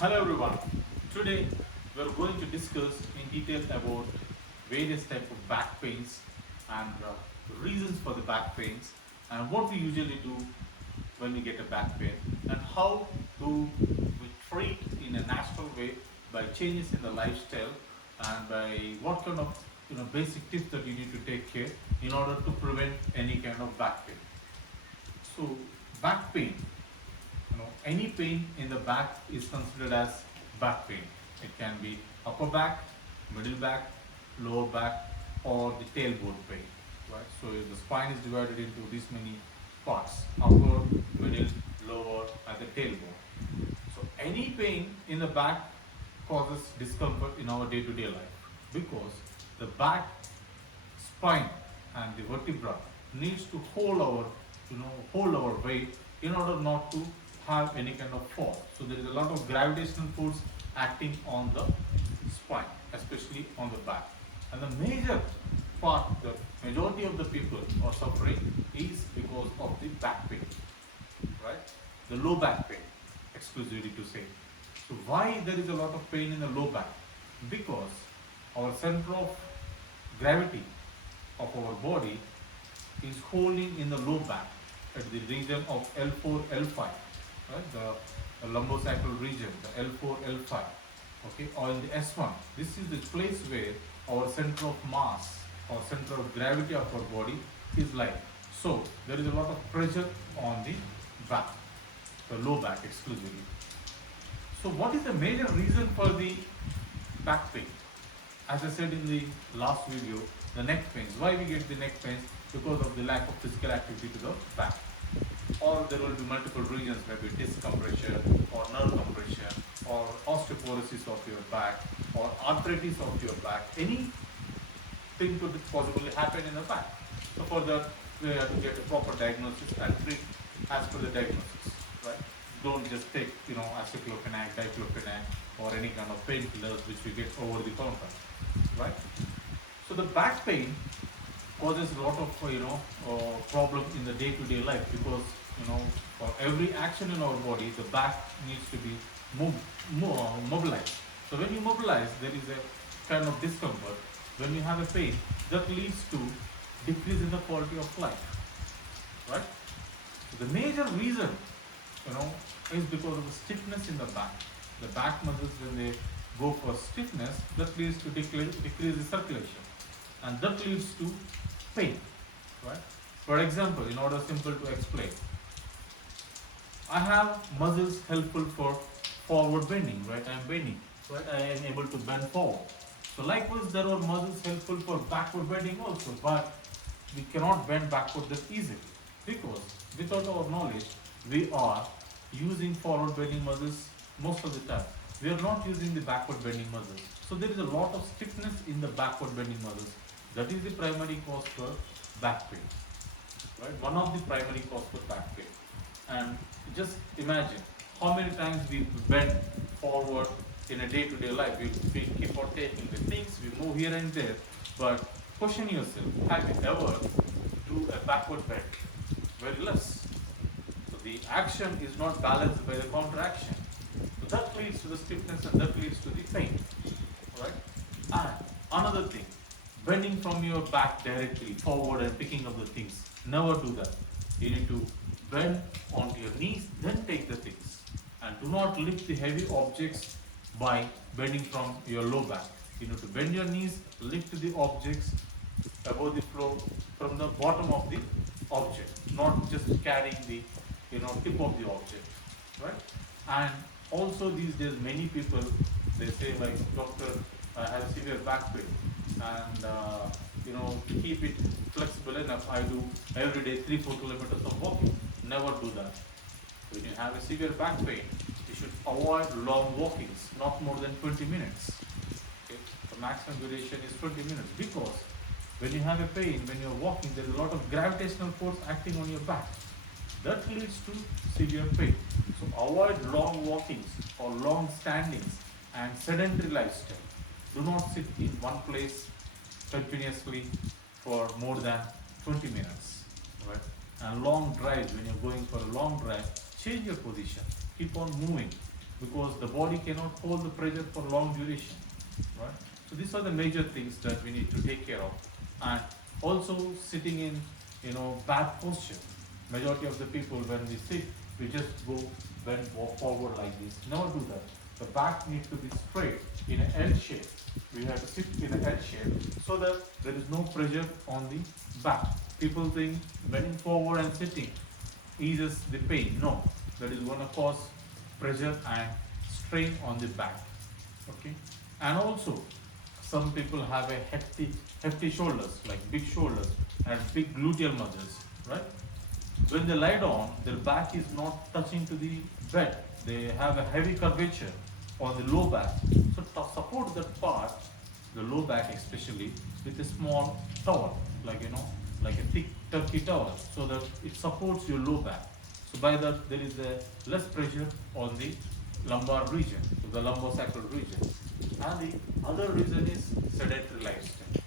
Hello everyone. Today we are going to discuss in detail about various type of back pains and reasons for the back pains and what we usually do when we get a back pain and how do we treat in a natural way by changes in the lifestyle and by what kind of basic tips that you need to take care in order to prevent any kind of back pain. So back pain, any pain in the back is considered as back pain. It can be upper back, middle back, lower back, or the tailbone pain. Right? So the spine is divided into these many parts: upper, middle, lower, and the tailbone. So any pain in the back causes discomfort in our day-to-day life because the back spine and the vertebra needs to hold our weight in order not to have any kind of fall. So there is a lot of gravitational force acting on the spine, especially on the back. And the major part, the majority of the people are suffering is because of the back pain, right? The low back pain, exclusively to say. So why there is a lot of pain in the low back? Because our center of gravity of our body is holding in the low back at the region of L4, L5, right? The lumbosacral region, the L4, L5, okay, or in the S1. This is the place where our center of mass or center of gravity of our body is lying. So there is a lot of pressure on the back, the low back exclusively. So what is the major reason for the back pain? As I said in the last video, the neck pains. Why we get the neck pains? Because of the lack of physical activity to the back. Or there will be multiple reasons, maybe disc compression or nerve compression or osteoporosis of your back or arthritis of your back. Anything could possibly happen in the back. So for that, we have to get a proper diagnosis and treat as per the diagnosis, right? Don't just take, aceclofenac, diclofenac or any kind of painkillers which we get over the counter, right? So the back pain causes a lot of problem in the day-to-day life because for every action in our body the back needs to be mobilized. So when you mobilize, there is a kind of discomfort. When you have a pain, that leads to decrease in the quality of life, right? So the major reason is because of the stiffness in the back. The back muscles, when they go for stiffness, that leads to decrease the circulation and that leads to pain, right? For example, in order simple to explain, I have muscles helpful for forward bending, right? I am bending, right? I am able to bend forward. So likewise, there are muscles helpful for backward bending also, but we cannot bend backward that easily because without our knowledge, we are using forward bending muscles most of the time. We are not using the backward bending muscles. So there is a lot of stiffness in the backward bending muscles. That is the primary cause for back pain, right? One of the primary cause for back pain. And just imagine how many times we bend forward in a day-to-day life. We keep on taking the things, we move here and there, but question yourself, have you ever do a backward bend? Very less. So the action is not balanced by the counteraction. So that leads to the stiffness and that leads to the pain, right? And another thing, bending from your back directly forward and picking up the things. Never do that. You need to bend onto your knees, then take the things. And do not lift the heavy objects by bending from your low back. You need to bend your knees, lift the objects above the floor from the bottom of the object, not just carrying the tip of the object, right? And also these days many people, they say like, doctor, I have severe back pain and to keep it flexible enough, I do every day 3-4 kilometers of walking. Never do that. When you have a severe back pain, you should avoid long walkings, not more than 20 minutes. Okay? The maximum duration is 20 minutes because when you have a pain, when you're walking, there is a lot of gravitational force acting on your back. That leads to severe pain. So avoid long walkings or long standings and sedentary lifestyle. Do not sit in one place continuously for more than 20 minutes, right? And long drives, when you're going for a long drive, change your position, keep on moving, because the body cannot hold the pressure for long duration, right? So these are the major things that we need to take care of. And also sitting in, bad posture. Majority of the people, when we sit, we just go bend walk forward like this. Never do that. The back needs to be straight in an L shape. We have to sit in an L shape so that there is no pressure on the back. People think bending forward and sitting eases the pain. No, that is going to cause pressure and strain on the back. Okay, and also some people have a hefty shoulders, like big shoulders and big gluteal muscles, right? When they lie down, their back is not touching to the bed. They have a heavy curvature on the low back. So to support that part, the low back especially, with a small towel, like a thick turkey towel, so that it supports your low back. So by that, there is a less pressure on the lumbar region, so the lumbosacral region. And the other reason is sedentary lifestyle.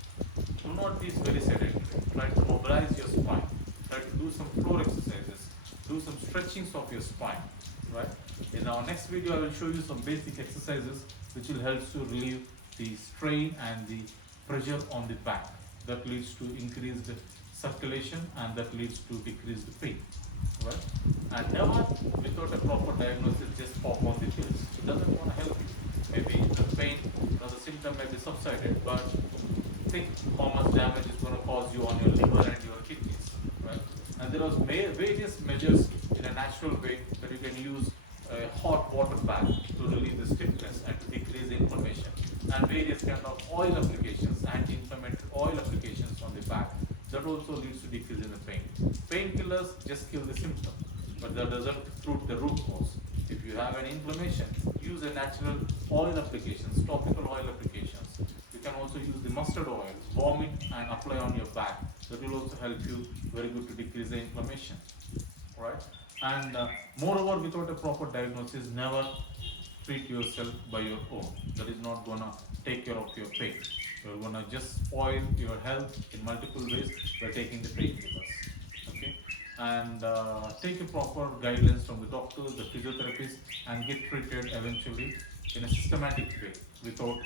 Do not be very sedentary. Try to mobilize your spine. Try to do some floor exercises. Do some stretchings of your spine. Right? In our next video, I will show you some basic exercises which will help to relieve the strain and the pressure on the back. That leads to increased circulation and that leads to decreased pain. Right? And never, without a proper diagnosis, just pop on the pills. It doesn't want to help you. Maybe the pain or the symptom may be subsided, but think how much damage it's going to cause you on your liver and your kidneys, right? And there are various measures in a natural way that you can use a hot water bath to relieve the stiffness and to decrease inflammation, and various kind of oil applications, anti-inflammatory oil applications on the back. That also leads to decrease in the pain. Painkillers just kill the symptom, but that doesn't treat the root cause. If you have an inflammation, use a natural oil applications, topical oil applications. You can also use the mustard oil, warm it and apply on your back. That will also help you very good to decrease the inflammation, right? And moreover, without a proper diagnosis, never treat yourself by your own. That is not gonna take care of your pain. You're gonna just spoil your health in multiple ways by taking the painkillers. Okay, and take a proper guidance from the doctors, the physiotherapists, and get treated eventually in a systematic way. Without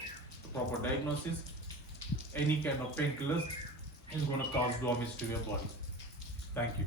the proper diagnosis, any kind of painkillers is going to cause damage to your body. Thank you.